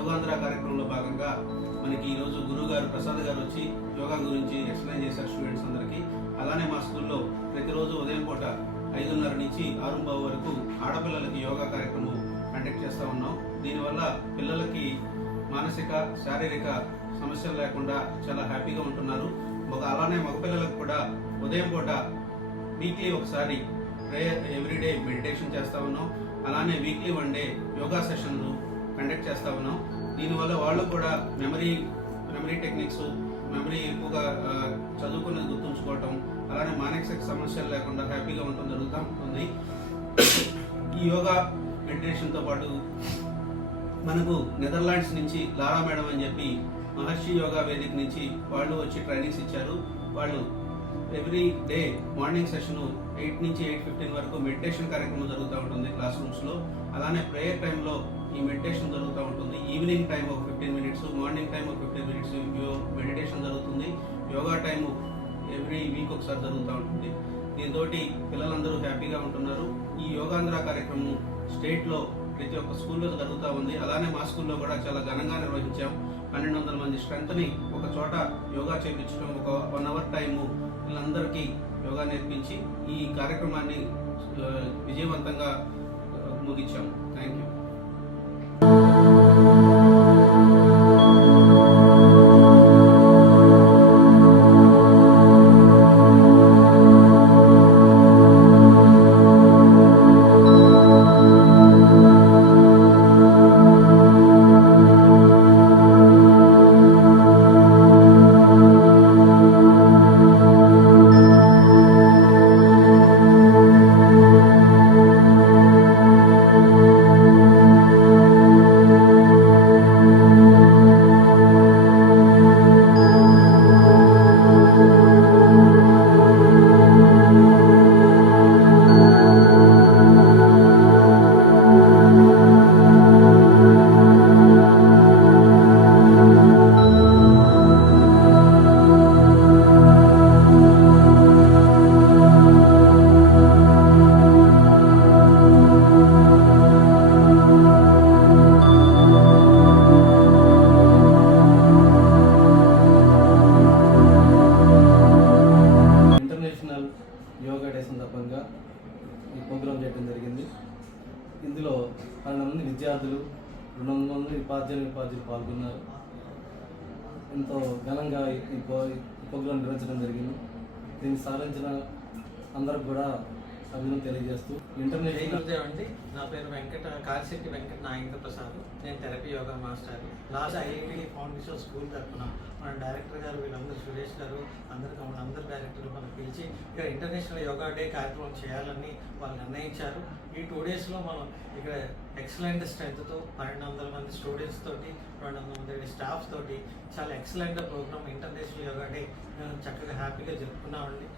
యోగాంధ్ర కార్యక్రమంలో భాగంగా మనకి ఈరోజు గురువు గారు ప్రసాద్ గారు వచ్చి యోగా గురించి ఎక్స్ప్లెయిన్ చేశారు స్టూడెంట్స్ అందరికీ. అలానే మా స్కూల్లో ప్రతిరోజు ఉదయం పూట 5:30 నుంచి 6:00 వరకు ఆడపిల్లలకి యోగా కార్యక్రమం కండక్ట్ చేస్తూ ఉన్నాం. దీనివల్ల పిల్లలకి మానసిక శారీరక సమస్యలు లేకుండా చాలా హ్యాపీగా ఉంటున్నారు. అలానే మగపిల్లలకు కూడా ఉదయం పూట వీక్లీ ఒకసారి ప్రేయర్ ఎవ్రీడే మెడిటేషన్ చేస్తూ ఉన్నాం. అలానే వీక్లీ 1 డే యోగా సెషన్లు కండక్ట్ చేస్తూ ఉన్నాం. దీనివల్ల వాళ్ళు కూడా మెమరీ టెక్నిక్స్, మెమరీ ఎక్కువగా చదువుకున్నది గుర్తుంచుకోవటం, అలానే మానసిక సమస్యలు లేకుండా హ్యాపీగా ఉండటం జరుగుతూ ఉంటుంది. ఈ యోగా మెడిటేషన్తో పాటు మనకు నెదర్లాండ్స్ నుంచి లారా మేడం అని చెప్పి మహర్షి యోగా వేదిక నుంచి వాళ్ళు వచ్చి ట్రైనింగ్స్ ఇచ్చారు. వాళ్ళు ఎవ్రీ డే మార్నింగ్ సెషన్ 8 నుంచి 8:15 వరకు మెడిటేషన్ కార్యక్రమం జరుగుతూ ఉంటుంది క్లాస్ రూమ్స్లో. అలానే ప్రేయర్ టైంలో ఈ మెడిటేషన్ జరుగుతూ ఉంటుంది. ఈవినింగ్ టైం ఒక 15 మినిట్స్, మార్నింగ్ టైం ఒక 15 మినిట్స్ మెడిటేషన్ జరుగుతుంది. యోగా టైము ఎవ్రీ వీక్ ఒకసారి జరుగుతూ ఉంటుంది. దీంతో పిల్లలందరూ హ్యాపీగా ఉంటున్నారు. ఈ యోగాంధ్ర కార్యక్రమం స్టేట్లో ప్రతి ఒక్క స్కూల్లో జరుగుతూ ఉంది. అలానే మా స్కూల్లో కూడా చాలా ఘనంగా నిర్వహించాం. 1200 మంది స్ట్రెంత్ని ఒక చోట యోగా చేయించడం, ఒక 1 అవర్ టైము వీళ్ళందరికీ యోగా నేర్పించి ఈ కార్యక్రమాన్ని విజయవంతంగా ముగించాము. Thank you. యోగా డే సందర్భంగా ఈ ప్రోగ్రాం చేయడం జరిగింది. ఇందులో 12 మంది విద్యార్థులు, 200 మంది ఉపాధ్యాయులు పాల్గొన్నారు. ఎంతో ఘనంగా ఈ ప్రోగ్రాం నిర్వహించడం జరిగింది. దీన్ని సాధించిన అందరికి కూడా అభినందనలు తెలియజేస్తూ ఇంటర్నేషనల్ అండి. నా పేరు కాశెట్టి వెంకట నాగేంద్ర ప్రసాద్. నేను therapy yoga master. Last IIT foundation school తరఫున మన డైరెక్టర్ గారు, వీళ్ళందరూ సురేష్ గారు, అందరు డైరెక్టర్లు మనం పిలిచి ఇక్కడ ఇంటర్నేషనల్ యోగా డే కార్యక్రమం చేయాలని వాళ్ళు నిర్ణయించారు. ఈ 2 డేస్లో మనం ఇక్కడ ఎక్సలెంట్ స్ట్రెంత్తో 1200 మంది స్టూడెంట్స్ తోటి, 200 మంది స్టాఫ్స్ తోటి చాలా excellent program international yoga day చక్కగా హ్యాపీగా జరుపుకున్నామండి.